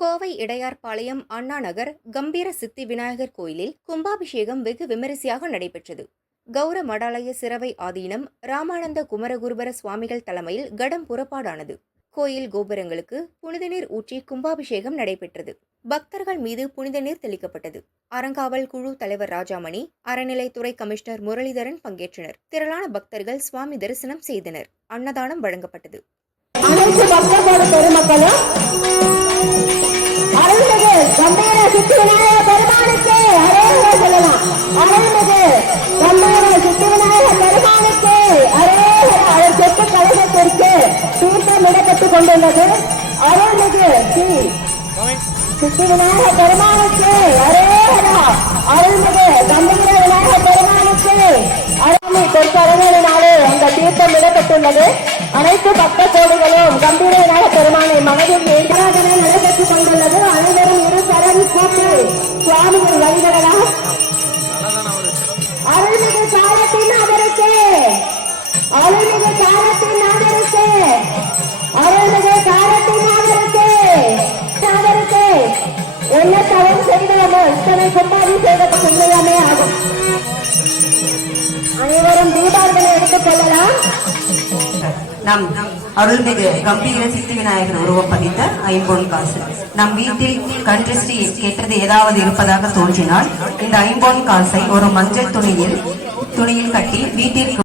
கோவை இடையார்பாளையம் அண்ணா நகர் கம்பீர சித்தி விநாயகர் கோயிலில் கும்பாபிஷேகம் வெகு விமரிசையாக நடைபெற்றது. கௌர மடாலய சிரவை ஆதீனம் ராமானந்த குமரகுருபர சுவாமிகள் தலைமையில் கடம் புறப்பாடானது. கோயில் கோபுரங்களுக்கு புனித நீர் ஊற்றி கும்பாபிஷேகம் நடைபெற்றது. பக்தர்கள் மீது புனித நீர் தெளிக்கப்பட்டது. அறங்காவல் குழு தலைவர் ராஜாமணி, அறநிலைத்துறை கமிஷனர் முரளிதரன் பங்கேற்றனர். திரளான பக்தர்கள் சுவாமி தரிசனம் செய்தனர். அன்னதானம் வழங்கப்பட்டது. அனைத்து பக்தர்களோட பெருமக்களும் அருள்மிகு கம்பீர சித்தி விநாயக பெருமானுக்கு அரேகர சொல்லலாம். அருள்மிகு கம்பீர சித்தி விநாயக பெருமானுக்கு அரேகர அவர் சொத்து கழகத்திற்கு தீர்த்தம் இடப்பட்டுக் கொண்டுள்ளது. அருள்மிகு சித்தி விநாயக பெருமானுக்கு அரேகர அருள்மிகு கம்பீர விநாயக பெருமானுக்கு அருள்மை பொற்கரங்களினாலே அந்த தீர்த்தம் இடப்பட்டுள்ளது. அனைத்து பக்த கோடிகளும் கம்பீர விநாயக பெருமானை மனதில் வேண்டாதனை நடைபெற்றுக் கொண்டுள்ளது. அனைவரும் இரு கரம் கூப்பி சுவாமிகள் வழிபடலாம். அருள்மிகு காலத்தின் அவருக்கு, அருள்மிகு காலத்தின் அவருக்கு, அருள்மிகு காலத்தின் அவருக்கு அவருக்கு என்ன தவம் செய்தோமோ இத்தனை கும்பாபிஷேகத்துக்கு உண்மையாமே ஆகும். அனைவரும் தீபாவளி எடுத்துக் கொள்ளலாம். நம் அருள்மிகு கம்பீர சித்தி விநாயகர் உருவம் பதித்த ஐம்பொன் காசு நம் வீட்டில் கண்திருஷ்டி கெட்டது ஏதாவது இருப்பதாக தோன்றினால் இந்த ஐம்பொன் காசை ஒரு மஞ்சள் துணியில் கட்டி வீட்டிற்கு